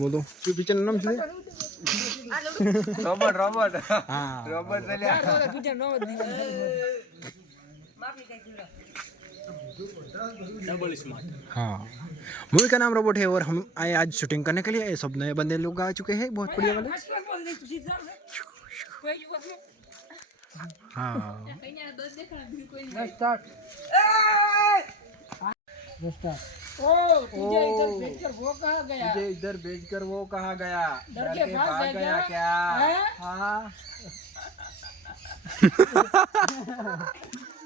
બોલો શું પિક્ચર નું નામ છે? રોબોટ રોબોટ हाँ રોબોટ ચલ્યા डबल स्मार्ट। हाँ मूवी का नाम रोबोट है और हम आए आज शूटिंग करने के लिए। ये सब नए बंदे लोग आ चुके हैं बहुत बढ़िया वाले। हाँ मुझे इधर भेजकर वो कहाँ गया? डर के भाग गया क्या? हाँ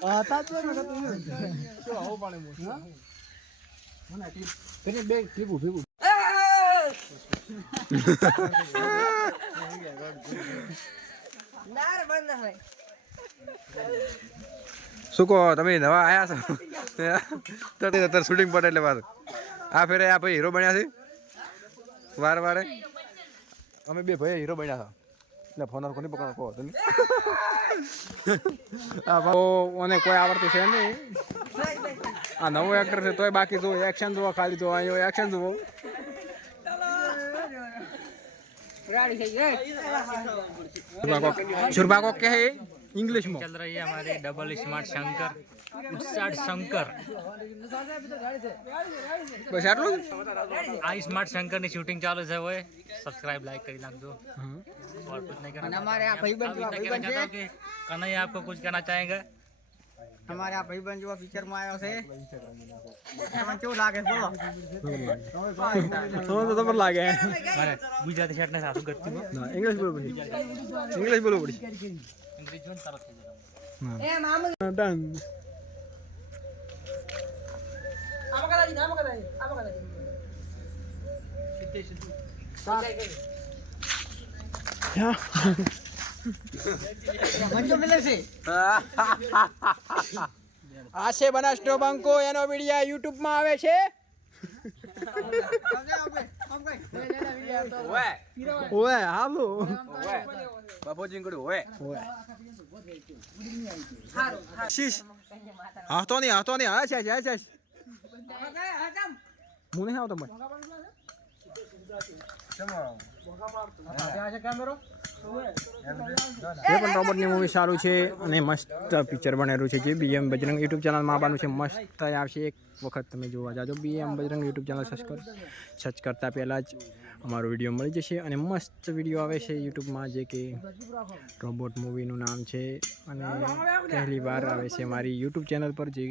आता तो ना तुम्हें तो आओ पाने मो મને તેને બે ભેગું ભેગું નાર બંધ હોય શું કહો તમે નવા આયા છો તો અત્યારે શૂટિંગ પડે એટલે વાત આ ફેરે આ ભાઈ હીરો બન્યા છે વારે વારે અમે બે ભાઈ હીરો બન્યા હતા એટલે ફોન કોની પકડ કહો તમે ઓને કોઈ આવડતું છે નહીં આ નવો એક્ટર છે તોય બાકી જો એક્શન જોવા ખાલી તો અહીં એક્શન જોવો शुरबा को क्या है इंग्लिश में चल रही है हमारी डबल स्मार्ट शंकर उत्साह शंकर बस आटલું જ? आ स्मार्ट शंकर की शूटिंग चालू है वो सब्सक्राइब लाइक कर नाख दो और कुछ नहीं करना। हमारे यहाँ भाईबंध अब इतना कहना चाहता हूं कि कन्हैया आपको कुछ कहना चाहेंगे? हमारे यहाँ भाईबंध जो पिक्चर में आयो છે તમને કેવું લાગે બોલો તો તમારે લાગે मारे गुजराती शर्ट ने साथ करती हूं ના ઇંગ્લિશ બોલો પછી ઇંગ્લિશ બોલો પડી इंग्लिश में तरफ से जरा એ મામુ ડન આમાં કદાજી મંજો મિલે છે આ છે બનાસનો બંકો એનો વિડિયો YouTube માં આવે છે ઓય ઓય હાલો ઓય બાપોજી કડું ઓય ઓય શીશ હાતો નહીં આ છે હું નહીં આવતો ભાઈ એ પણ રોબોટની મૂવી સારું છે અને મસ્ત પિક્ચર બનેલું છે જે બીએમ બજરંગ યુટ્યુબ ચેનલમાં આવવાનું છે મસ્ત આવશે એક વખત તમે જોવા જાજો BM Bajrang YouTube channel search કરતાં પહેલાં જ અમારો વિડીયો મળી જશે અને મસ્ત વિડીયો આવે છે યુટ્યુબમાં જે કે રોબોટ મૂવીનું નામ છે અને પહેલી વાર આવે છે મારી યુટ્યુબ ચેનલ પર જે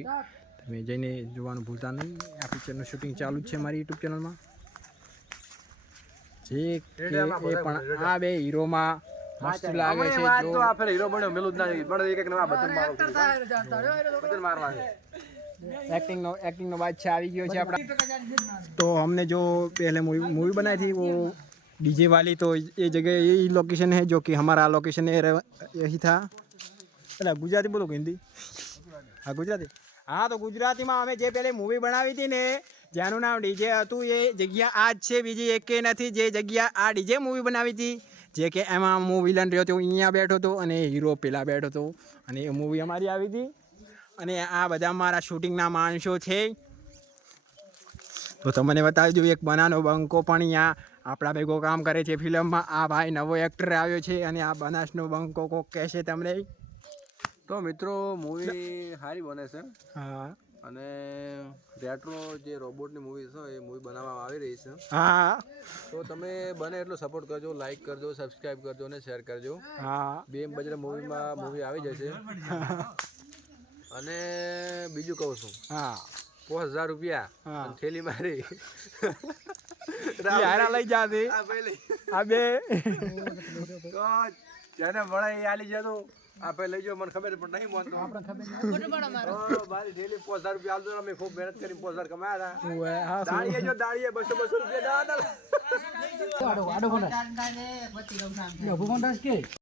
તમે જઈને જોવાનું ભૂલતા નહીં આ પિક્ચરનું શૂટિંગ ચાલુ જ છે મારી યુટ્યુબ ચેનલમાં જે કે એ પણ આ બે હીરોમાં મસ્ત લાગે છે વાત જો તો આ ફેરે હીરો બન્યો મેલું જ ના બને એક એક નવા બદલ મારો બદલ મારવા एक्टिंग नो बादशाह આવી ગયો છે આપણા तो हमने जो पहले मूवी बनाई थी वो डीजे वाली तो ये जगह यही लोकेशन है जो कि हमारा लोकेशन यही था। એટલે ગુજરાતી બોલો કે હિન્દી? હા ગુજરાતી હા તો ગુજરાતીમાં અમે જે પહેલે મૂવી બનાવી હતી ને જેનું નામ ડીજે હતું એ જગ્યા આ જ છે બીજી એકે નથી જે જગ્યા આ ડીજે મૂવી બનાવી હતી જે કે એમાં હું વિલન રહ્યો હતો અહીંયા બેઠો હતો અને હીરો પેલા બેઠો હતો અને એ મૂવી અમારી આવી હતી અને આ બધા મારા શૂટિંગના માણસો છે તો તમને બતાવી દઉં એક બનાનો બંકો પણ અહીંયા આપણા ભેગો કામ કરે છે ફિલ્મમાં આ ભાઈ નવો એક્ટર આવ્યો છે અને આ બનાસનો બંકો કોક કહેશે તમને તો મિત્રો મૂવી સારી બને છે હા અને રેટ્રો જે રોબોટની મૂવી છે એ મૂવી બનાવવામાં આવી રહી છે હા તો તમે બને એટલો સપોર્ટ કરજો લાઈક કરજો સબસ્ક્રાઇબ કરજો અને શેર કરજો હા બીએમ બજરંગ મૂવી આવી જશે અને બીજું કહું છું હા 5000 રૂપિયા હા. થેલી મારી યારા લઈ જાતે આ પેલી આ બે તો જેને મળે એ આલી જતો આપે લઈ જાઓ મને ખબર પણ નહીં માનતો મારી થેલી 5000 રૂપિયા આલતો અમે ખૂબ મહેનત કરી 5000 કમાયા હતા ઓએ હા દાળીએ જો દાળીએ 200 રૂપિયા દાદા આડો આડો